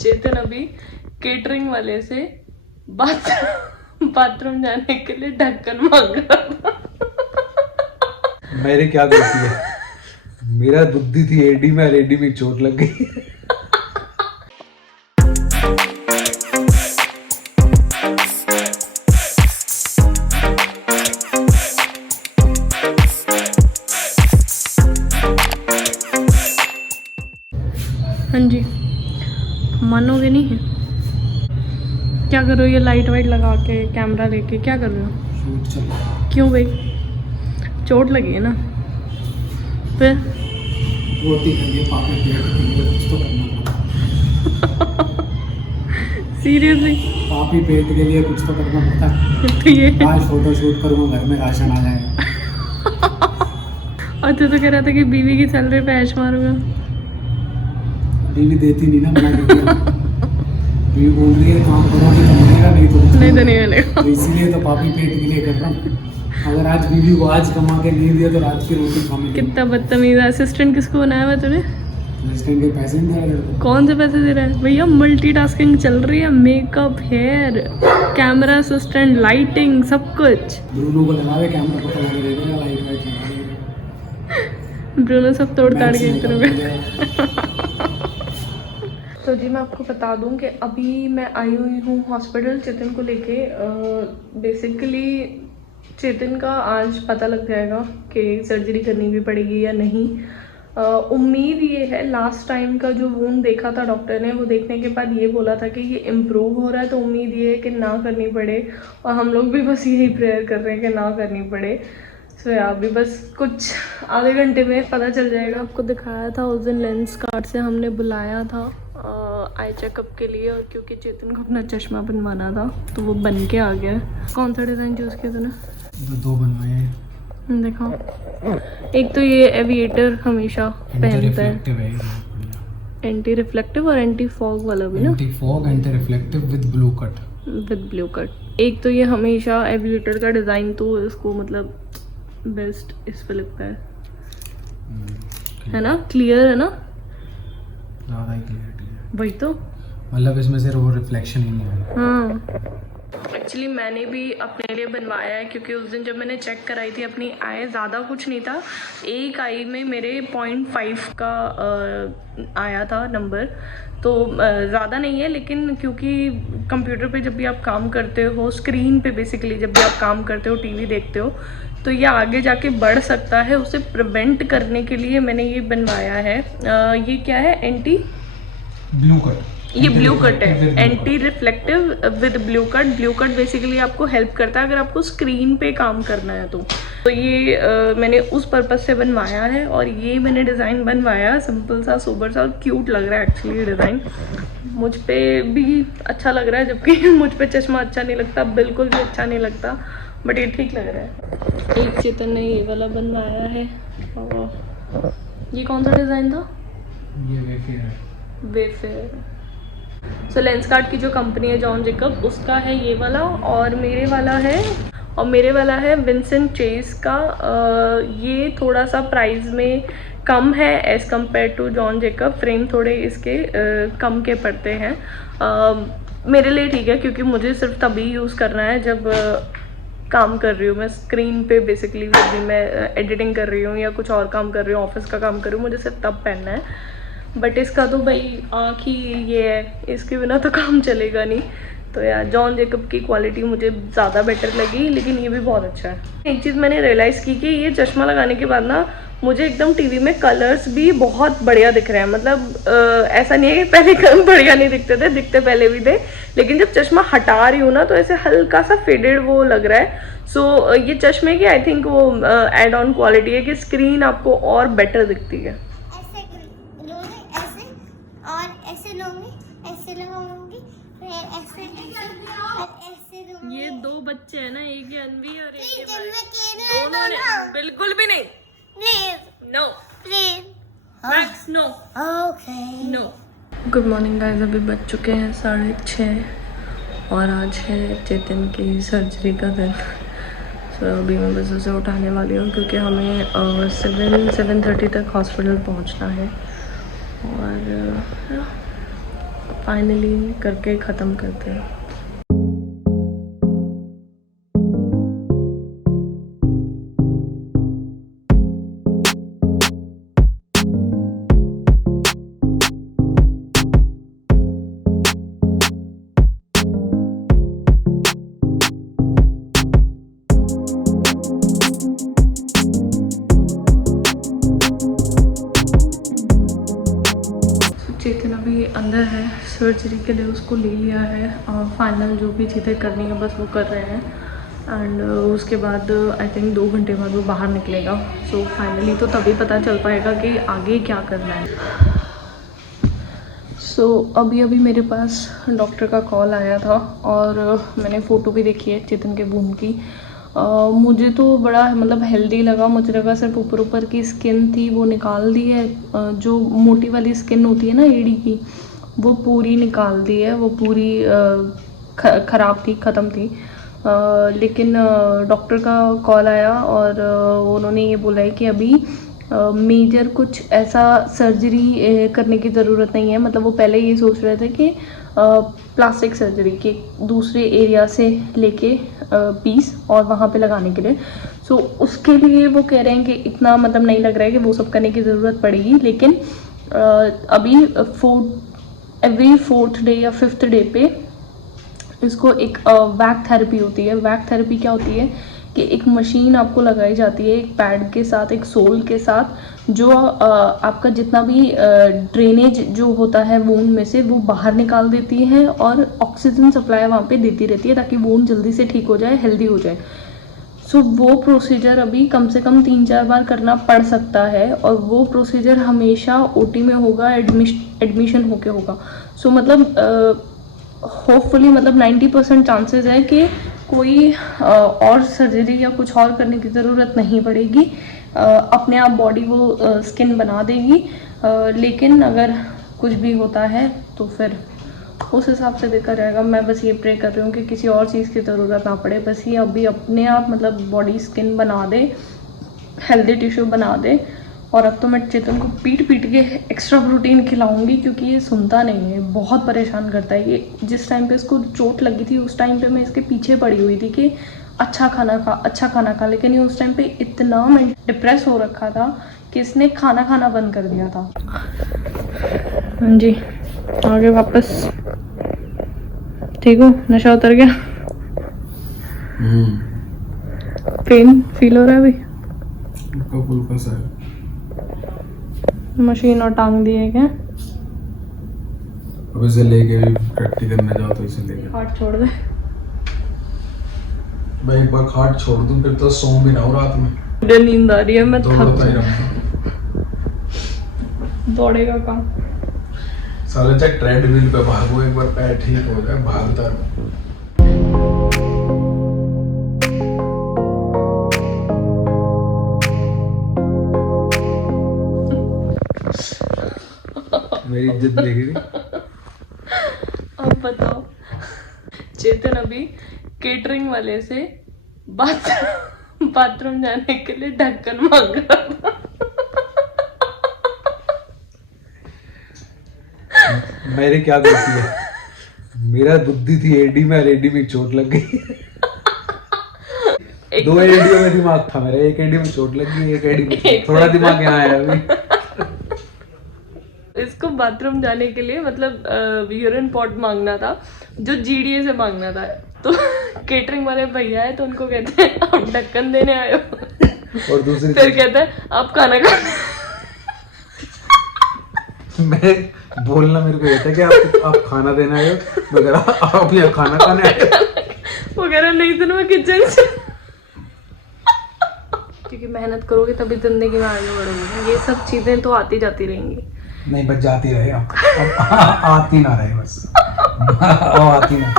चेतन अभी केटरिंग वाले से बाथरूम जाने के लिए ढक्कन मांग रहा था। मेरे क्या गलती है, मेरा बुद्धि थी एडी में, एडी में चोट लग गई। हाँ जी, मानोगे नहीं? क्या कर रहे हो? ये लाइट वाइट लगा के कैमरा लेके क्या कर रहे हो? शूट चल रहा है। क्यों भाई? चोट लगी है ना? फिर रोटी के लिए, पापड़ के लिए कुछ तो करना पड़ता है। सीरियसली? पापी पेट के लिए कुछ तो करना पड़ता है। तो ये आज फोटो शूट करूँगा, घर में राशन आ जाएगा। और तू तो कह रहा था कि बीवी की सैलरी पे ऐश मारूंगा। बीवी देती नहीं ना, मना करती है। बीवी बोल रही है काम करोगे तो मिलेगा, नहीं तो नहीं तो नहीं मिलेगा। तो इसीलिए तो पापी पेट के लिए कर रहा हूँ। अगर आज बीवी को आज कमा के नहीं दिया तो रात की रोटी खाने के कितना बदतमीज असिस्टेंट किसको बनाया हुआ तूने? रेस्टोरेंट के पैसे नहीं दे रहे। कौन से पैसे दे रहा है भैया? मल्टीटास्किंग चल रही है, makeup, hair, camera assistant, lighting, सब कुछ। ब्रूनो को लगा दे, कैमरा पकड़ के दे देगा, लाइट वाइट लगा देगा। ब्रूनो सब तोड़ ताड़ के मैक्स करोगे। मेकअप तो जी मैं आपको बता दूं कि अभी मैं आई हुई हूँ हॉस्पिटल चेतन को लेके। बेसिकली चेतन का आज पता लग जाएगा कि सर्जरी करनी भी पड़ेगी या नहीं। उम्मीद ये है, लास्ट टाइम का जो वूंड देखा था डॉक्टर ने, वो देखने के बाद ये बोला था कि ये इम्प्रूव हो रहा है, तो उम्मीद ये है कि ना करनी पड़े। और हम लोग भी बस यही प्रेयर कर रहे हैं कि ना करनी पड़े। सो यार अभी बस कुछ आधे घंटे में पता चल जाएगा। आपको दिखाया था उस दिन लेंस कार्ड से हमने बुलाया था आई चेकअप के लिए, और क्योंकि चेतन को अपना चश्मा बनवाना था तो वो बन के आ गया। कौन सा डिज़ाइन चूज़ किया तूने? दो बनवाए हैं। देखो, एक तो ये एविएटर हमेशा पहनता है, एंटी रिफ्लेक्टिव और एंटी फॉग वाला भी ना? Anti fog, anti reflective with blue cut. With blue cut. एक तो ये हमेशा एविएटर का डिज़ाइन तो इसको मतलब बेस्ट इस पे लगता है ना? क्लियर है ना? ज़्यादा ही क्लियरिटी है। वही तो, मतलब इसमें से वो रिफ्लेक्शन ही नहीं है। हाँ। एक्चुअली मैंने भी अपने लिए बनवाया है, क्योंकि उस दिन जब मैंने चेक कराई थी अपनी आई, ज़्यादा कुछ नहीं था। एक आई में मेरे 0.5 का आया था नंबर, तो ज़्यादा नहीं है। लेकिन क्योंकि कंप्यूटर पे जब भी आप काम करते हो, स्क्रीन पे बेसिकली जब भी आप काम करते हो, टीवी देखते हो, तो ये आगे जाके बढ़ सकता है। उसे प्रिवेंट करने के लिए मैंने ये बनवाया है। ये क्या है? Anti blue cut. ये ब्लू कट है, anti reflective with blue cut. Blue cut basically आपको हेल्प करता है अगर आपको स्क्रीन पे काम करना है तो ये मैंने उस पर्पज़ से बनवाया है। और ये मैंने डिज़ाइन बनवाया सिंपल सा, सोबर सा, और क्यूट लग रहा है एक्चुअली ये डिज़ाइन। मुझ पे भी अच्छा लग रहा है, जबकि मुझ पे चश्मा अच्छा नहीं लगता, बिल्कुल भी अच्छा नहीं लगता, बट ये ठीक लग रहा है। एक चेतन ने ये वाला बनवाया है। और ये कौन सा डिज़ाइन था? ये वेफेयर है। वेफेयर। सो लेंस कार्ड की जो कंपनी है जॉन जैकब, उसका है ये वाला, और मेरे वाला है विंसेंट चेस का। ये थोड़ा सा प्राइस में कम है as compare to John Jacob. Frame थोड़े इसके कम के पड़ते हैं। मेरे लिए ठीक है, क्योंकि मुझे सिर्फ तभी यूज़ करना है जब काम कर रही हूँ मैं स्क्रीन पे। बेसिकली जब भी मैं एडिटिंग कर रही हूँ या कुछ और काम कर रही हूँ, ऑफिस का काम कर रही हूँ, मुझे सिर्फ तब पहनना है। बट इसका तो भाई आँख ही ये है, इसके बिना तो काम चलेगा नहीं। तो यार जॉन जैकब की क्वालिटी मुझे ज़्यादा बेटर लगी, लेकिन ये भी बहुत अच्छा है। एक चीज़ मैंने रियलाइज़ की कि ये चश्मा लगाने के बाद ना मुझे एकदम टीवी में कलर्स भी बहुत बढ़िया दिख रहे हैं। मतलब ऐसा नहीं है कि पहले कलर बढ़िया नहीं दिखते थे, दिखते पहले भी थे, लेकिन जब चश्मा हटा रही हूँ ना तो ऐसे हल्का सा फेडेड वो लग रहा है। सो ये चश्मे की आई थिंक वो एड ऑन क्वालिटी है कि स्क्रीन आपको और बेटर दिखती है। ये दो बच्चे हैं ना, एक ये अनवी और एक ये भाई, दोनों ने बिल्कुल भी नहीं। No Max, no no. Good morning guys, अभी बज चुके हैं 6:30 और आज है चेतन की सर्जरी का दिन। सो अभी मैं बस उसे उठाने वाली हूँ, क्योंकि हमें 7:30 तक हॉस्पिटल पहुँचना है। और फाइनली करके ख़त्म करते हैं। चेतन अभी अंदर है, सर्जरी के लिए उसको ले लिया है और फाइनल जो भी चीज़ें करनी है बस वो कर रहे हैं। एंड उसके बाद आई थिंक 2 घंटे बाद वो बाहर निकलेगा। सो फाइनली तो तभी पता चल पाएगा कि आगे क्या करना है। सो अभी मेरे पास डॉक्टर का कॉल आया था और मैंने फ़ोटो भी देखी है चेतन के वुंड की। मुझे तो बड़ा मतलब हेल्दी लगा। मुझे लगा सिर्फ ऊपर की स्किन थी वो निकाल दी है, जो मोटी वाली स्किन होती है ना एड़ी की, वो पूरी निकाल दी है, वो पूरी ख़राब थी, ख़त्म थी। लेकिन डॉक्टर का कॉल आया और उन्होंने ये बोला है कि अभी मेजर कुछ ऐसा सर्जरी करने की ज़रूरत नहीं है। मतलब वो पहले ये सोच रहे थे कि प्लास्टिक सर्जरी के दूसरे एरिया से लेके पीस और वहाँ पे लगाने के लिए। सो उसके लिए वो कह रहे हैं कि इतना मतलब नहीं लग रहा है कि वो सब करने की ज़रूरत पड़ेगी। लेकिन अभी एवरी 4th डे या 5th डे पे इसको एक वैक थेरेपी होती है। वैक थेरेपी क्या होती है कि एक मशीन आपको लगाई जाती है एक पैड के साथ, एक सोल के साथ, जो आपका जितना भी ड्रेनेज जो होता है वूंड में से वो बाहर निकाल देती है और ऑक्सीजन सप्लाई वहाँ पे देती रहती है ताकि वूंड जल्दी से ठीक हो जाए, हेल्दी हो जाए। सो वो प्रोसीजर अभी कम से कम 3-4 बार करना पड़ सकता है और वो प्रोसीजर हमेशा ओटी में होगा, एडमिशन होके होगा। सो मतलब होपफुली मतलब 90% चांसेस है कि कोई और सर्जरी या कुछ और करने की ज़रूरत नहीं पड़ेगी। अपने आप बॉडी वो स्किन बना देगी। लेकिन अगर कुछ भी होता है तो फिर उस हिसाब से देखा जाएगा। मैं बस ये प्रे कर रही हूँ कि किसी और चीज़ की ज़रूरत ना पड़े, बस ये अभी अपने आप मतलब बॉडी स्किन बना दे, हेल्दी टिश्यू बना दे। और अब तो मैं चेतन को पीट के एक्स्ट्रा प्रोटीन खिलाऊंगी क्योंकि ये सुनता नहीं है, बहुत परेशान करता है। ये जिस टाइम पे इसको चोट लगी थी उस टाइम पे मैं इसके पीछे पड़ी हुई थी कि अच्छा खाना खा, लेकिन ये उस टाइम पे इतना मैं डिप्रेस हो रखा था कि इसने खाना बंद कर दिया था। हाँ जी, आगे वापस ठीक हो? नशा उतर गया? पेन फील हो रहा है अभी? फुल्का सा है। मशीन और टांग दिए क्या? अब इसे लेके भी प्रैक्टिस करने जाओ तो इसे लेके हाथ छोड़ दे। मैं एक बार खाट छोड़ दूं फिर तो सो भी ना हो रात में। मुझे नींद आ रही है, मैं थक दौड़ेगा काम। साले चाहे ट्रेडमिल पे भागो, एक बार पैर ठीक हो जाए भागता रहो। मेरी इज्जत देगी। अब बताओ, चेतन अभी केटरिंग वाले से बाथरूम जाने के लिए ढक्कन मांग रहा था। मेरे क्या गलती है? मेरा बुद्धि थी एडी में, एडी में चोट लग गई। 2 एडियो में दिमाग था मेरा, एक एडी में चोट लग गई, एक एडी में थोड़ा दिमाग यहाँ है अभी। इसको बाथरूम जाने के लिए मतलब यूरिन पॉट मांगना था, जो जीडीए से मांगना था। तो केटरिंग वाले भैया है तो उनको कहते हैं आप ढक्कन देने आए हो, और दूसरी फिर कहता है आप खाना खा। मैं बोलना मेरे को ये था कि आप खाना देने आए हो, मगर आप यहाँ खाना खाने आए हो। वो कह रहा नहीं तो मैं किचन से। क्योंकि मेहनत करोगे तभी जिंदगी में आगे बढ़ोगे। ये सब चीजें तो आती जाती रहेंगी। नहीं, बस जाती रहे, अब आती ना रहे बस। आती ना।